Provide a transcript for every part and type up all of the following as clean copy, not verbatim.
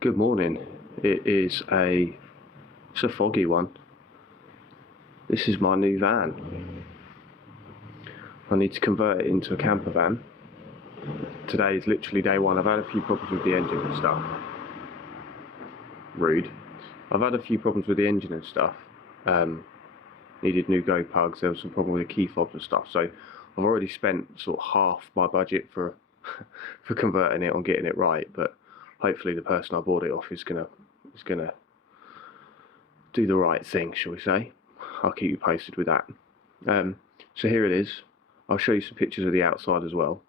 Good morning. It's a foggy one. This is my new van. I need to convert it into a camper van. Today is literally day one. I've had a few problems with the engine and stuff. Rude. I've had a few problems with the engine and stuff. Needed new go pugs. There was some problem with the key fobs and stuff. So I've already spent sort of half my budget for for converting it on getting it right. But hopefully the person I bought it off is gonna do the right thing, shall we say. I'll keep you posted with that. So here it is. I'll show you some pictures of the outside as well.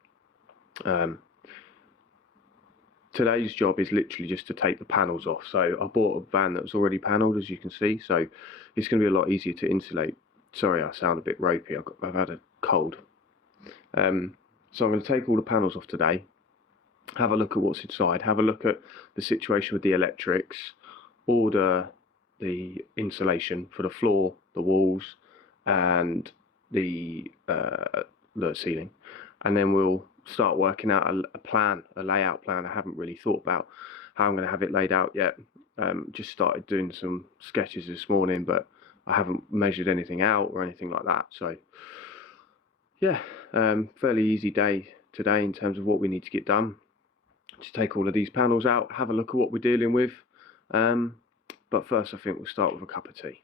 Today's job is literally just to take the panels off. So I bought a van that was already panelled, as you can see, so it's going to be a lot easier to insulate. Sorry, I sound a bit ropey. I've had a cold. So I'm going to take all the panels off today, have a look at what's inside, have a look at the situation with the electrics, order the insulation for the floor, the walls, and the ceiling, and then we'll start working out a layout plan. I haven't really thought about how I'm going to have it laid out yet. Just started doing some sketches this morning, but I haven't measured anything out or anything like that. So yeah, fairly easy day today in terms of what we need to get done. Just take all of these panels out, have a look at what we're dealing with. But first I think we'll start with a cup of tea.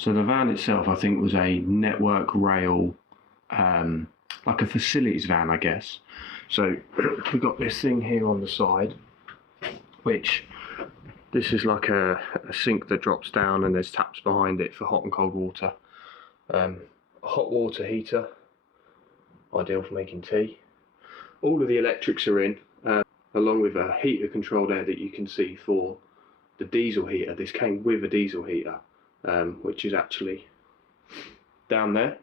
So the van itself, I think, was a network rail, like a facilities van, I guess. So we've got this thing here on the side, which this is like a sink that drops down, and there's taps behind it for hot and cold water. A hot water heater, ideal for making tea. All of the electrics are in, along with a heater controlled air that you can see for the diesel heater. This came with a diesel heater. Which is actually down there.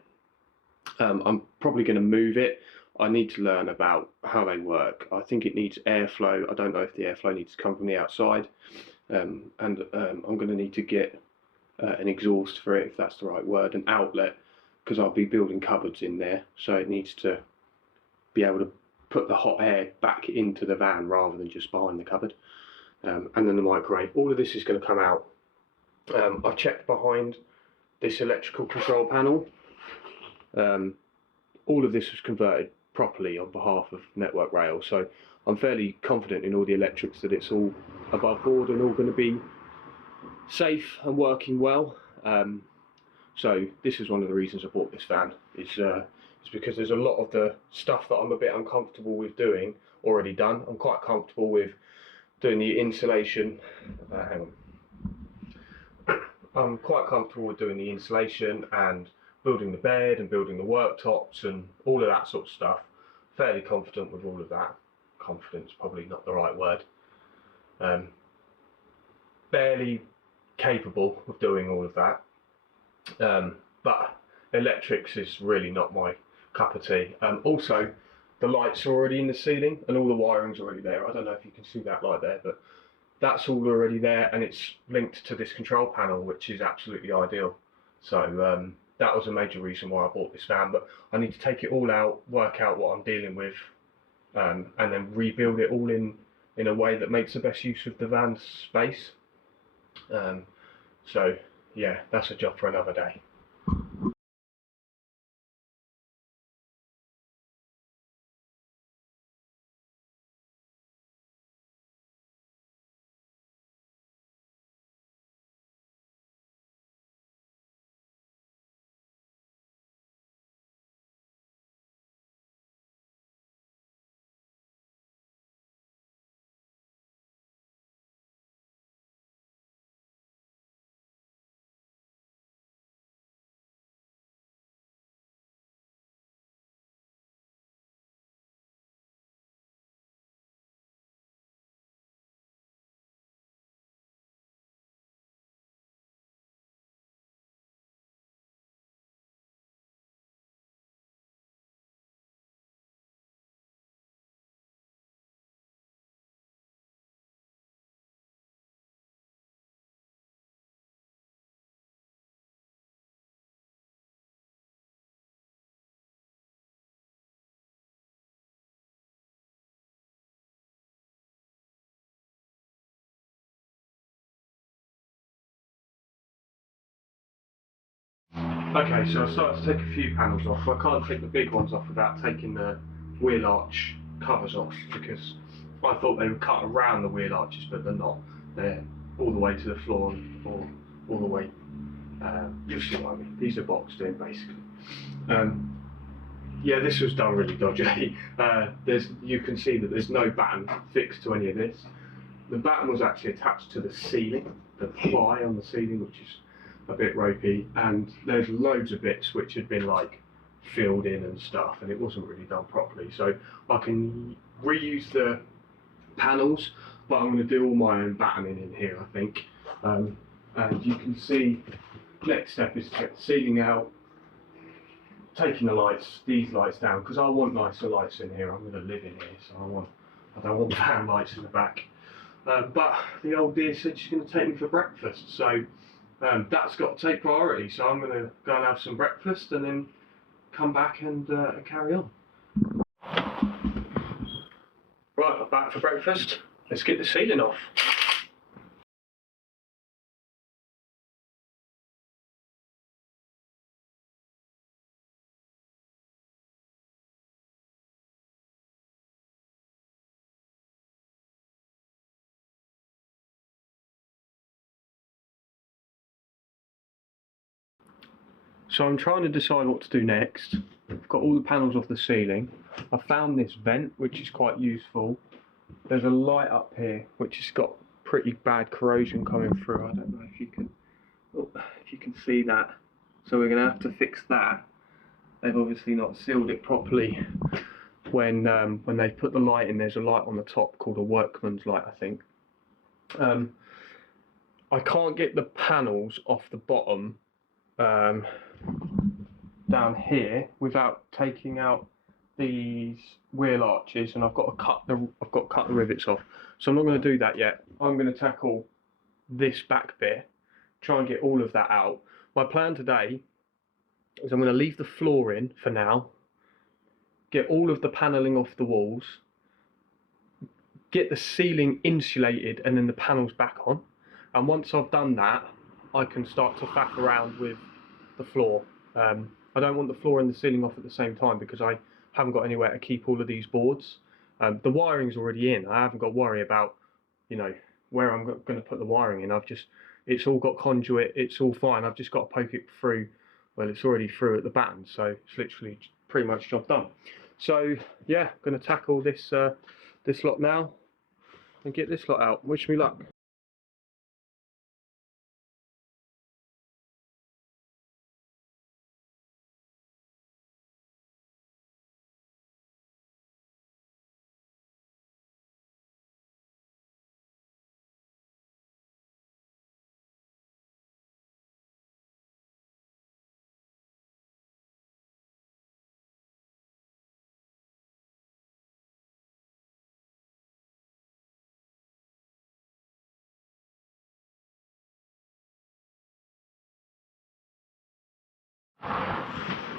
I'm probably going to move it. I need to learn about how they work. I think it needs airflow. I don't know if the airflow needs to come from the outside, and I'm going to need to get an exhaust for it, if that's the right word, an outlet, because I'll be building cupboards in there, so it needs to be able to put the hot air back into the van rather than just behind the cupboard. And then the microwave. All of this is going to come out. I've checked behind this electrical control panel. All of this was converted properly on behalf of Network Rail, so I'm fairly confident in all the electrics that it's all above board and all going to be safe and working well. So this is one of the reasons I bought this van, is because there's a lot of the stuff that I'm a bit uncomfortable with doing already done. I'm quite comfortable with doing the insulation. Hang on. I'm quite comfortable with doing the insulation and building the bed and building the worktops and all of that sort of stuff. Fairly confident with all of that. Confident's probably not the right word. Barely capable of doing all of that. But electrics is really not my cup of tea. Also, the lights are already in the ceiling and all the wiring's already there. I don't know if you can see that light there, but that's all already there, and it's linked to this control panel, which is absolutely ideal. So that was a major reason why I bought this van, but I need to take it all out, work out what I'm dealing with, and then rebuild it all in a way that makes the best use of the van's space. So yeah, that's a job for another day. Okay, so I started to take a few panels off. I can't take the big ones off without taking the wheel arch covers off, because I thought they would cut around the wheel arches, but they're not. They're all the way to the floor, or all the way. You'll see what I mean. These are boxed in, basically. Yeah, this was done really dodgy. You can see that there's no batten fixed to any of this. The batten was actually attached to the ceiling, the ply on the ceiling, which is a bit ropey, and there's loads of bits which had been like filled in and stuff, and it wasn't really done properly. So I can reuse the panels, but I'm going to do all my own battening in here, I think. And you can see, next step is to take the ceiling out, taking the lights, these lights down, because I want nicer lights in here. I'm going to live in here, so I don't want fan lights in the back. But the old dear said she's going to take me for breakfast, so that's got to take priority. So I'm going to go and have some breakfast and then come back and carry on. Right, I'm back for breakfast. Let's get the ceiling off. So I'm trying to decide what to do next. I've got all the panels off the ceiling. I found this vent, which is quite useful. There's a light up here, which has got pretty bad corrosion coming through. I don't know if you can see that. So we're going to have to fix that. They've obviously not sealed it properly. When they put the light in, there's a light on the top called a workman's light, I think. I can't get the panels off the bottom down here without taking out these wheel arches, and I've got to cut the rivets off. So I'm not going to do that yet. I'm going to tackle this back bit, try and get all of that out. My plan today is I'm going to leave the floor in for now, get all of the panelling off the walls, get the ceiling insulated, and then the panels back on. And once I've done that, I can start to faff around with the floor. I don't want the floor and the ceiling off at the same time because I haven't got anywhere to keep all of these boards. The wiring's already in. I haven't got to worry about, you know, where I'm going to put the wiring in. It's all got conduit. It's all fine. I've just got to poke it through. Well, it's already through at the batten, so it's literally pretty much job done. So yeah, I'm going to tackle this this lot now and get this lot out. Wish me luck.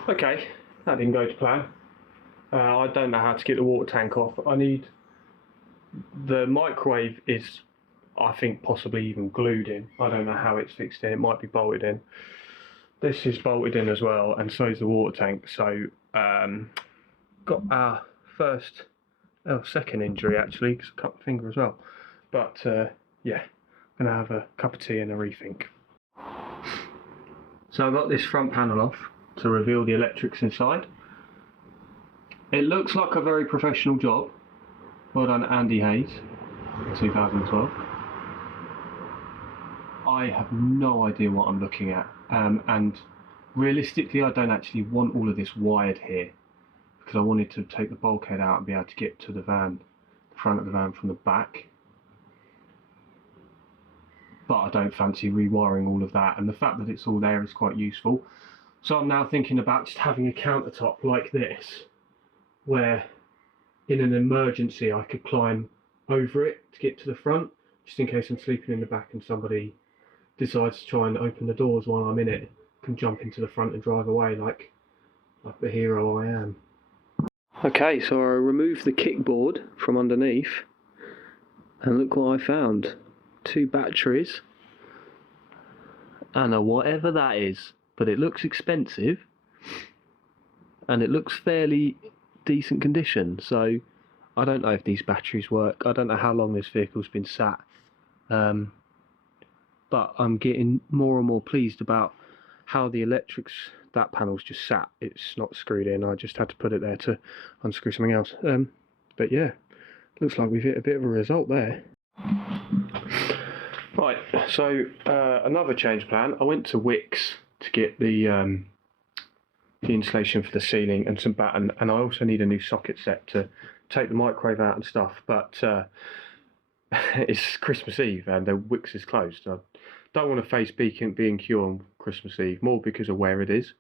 Okay, that didn't go to plan. I don't know how to get the water tank off. The microwave is, I think, possibly even glued in. I don't know how it's fixed in. It might be bolted in. This is bolted in as well, and so is the water tank. So got our second injury actually, because I cut my finger as well. But yeah, gonna have a cup of tea and a rethink. So I got this front panel off to reveal the electrics inside. It looks like a very professional job. Well done, Andy Hayes, 2012. I have no idea what I'm looking at, and realistically I don't actually want all of this wired here, because I wanted to take the bulkhead out and be able to get to the van, the front of the van from the back. But I don't fancy rewiring all of that, and the fact that it's all there is quite useful. So I'm now thinking about just having a countertop like this, where in an emergency I could climb over it to get to the front, just in case I'm sleeping in the back and somebody decides to try and open the doors while I'm in it. I can jump into the front and drive away like the hero I am. Okay, so I removed the kickboard from underneath, and look what I found. 2 batteries and a whatever that is. but it looks expensive and it looks fairly decent condition. So I don't know if these batteries work. I don't know how long this vehicle's been sat, but I'm getting more and more pleased about how the electrics, that panel's just sat. It's not screwed in. I just had to put it there to unscrew something else. But yeah, looks like we've hit a bit of a result there. Right, so another change plan. I went to Wix to get the insulation for the ceiling and some batten, and I also need a new socket set to take the microwave out and stuff. But it's Christmas Eve and the Wix is closed. I don't want to face B&Q on Christmas Eve, more because of where it is.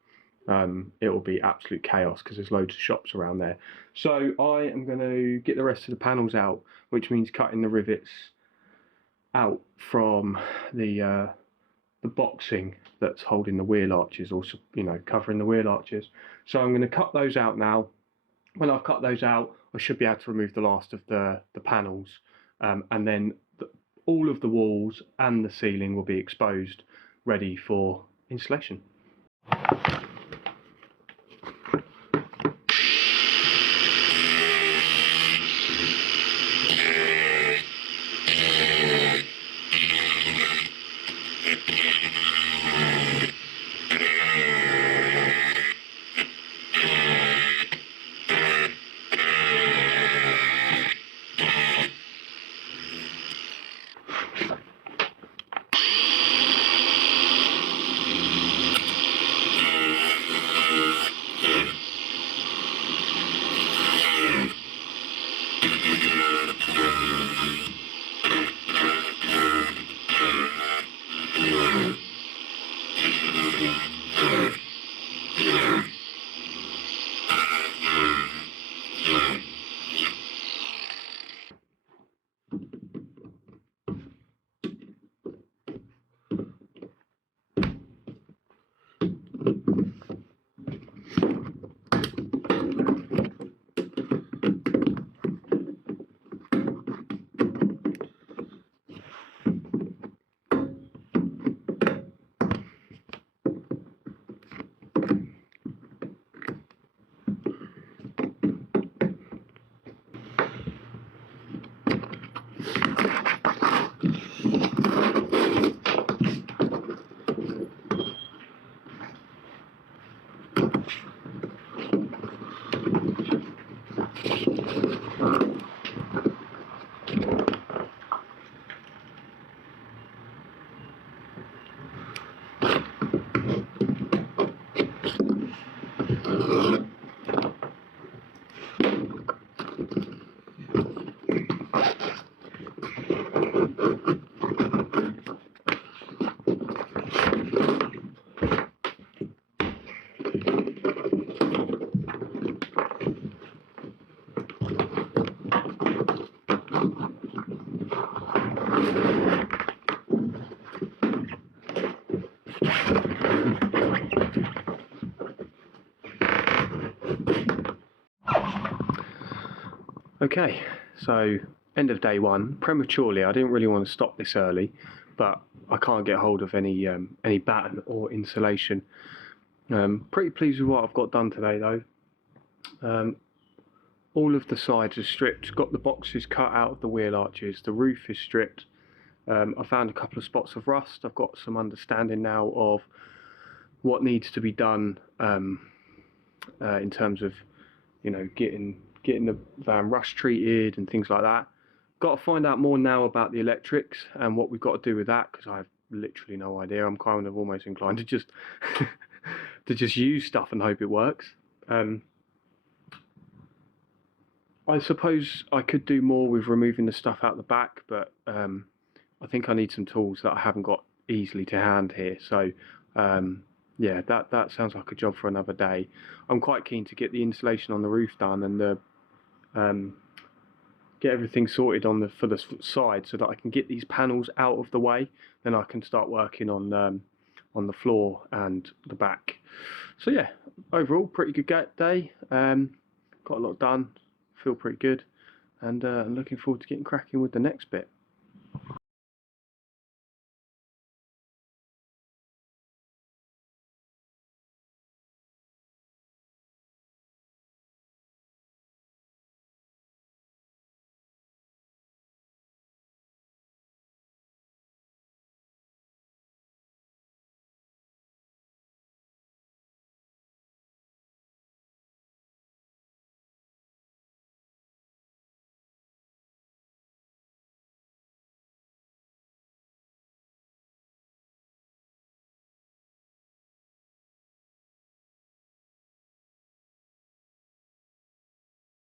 It will be absolute chaos because there's loads of shops around there. So I am going to get the rest of the panels out, which means cutting the rivets out from the boxing that's holding the wheel arches, or covering the wheel arches. So I'm going to cut those out now. When I've cut those out, I should be able to remove the last of the panels, and then all of the walls and the ceiling will be exposed, ready for installation. Okay, so end of day one. Prematurely, I didn't really want to stop this early, but I can't get hold of any batten or insulation. Pretty pleased with what I've got done today though. All of the sides are stripped, got the boxes cut out of the wheel arches, the roof is stripped. I found a couple of spots of rust. I've got some understanding now of what needs to be done in terms of, getting the van rust treated and things like that. Got to find out more now about the electrics and what we've got to do with that, because I have literally no idea. I'm kind of almost inclined to just use stuff and hope it works. I suppose I could do more with removing the stuff out the back, but I think I need some tools that I haven't got easily to hand here. So yeah, that sounds like a job for another day. I'm quite keen to get the insulation on the roof done and get everything sorted for the side, so that I can get these panels out of the way. Then I can start working on the floor and the back. So yeah, overall pretty good day. Got a lot done. Feel pretty good, and I'm looking forward to getting cracking with the next bit.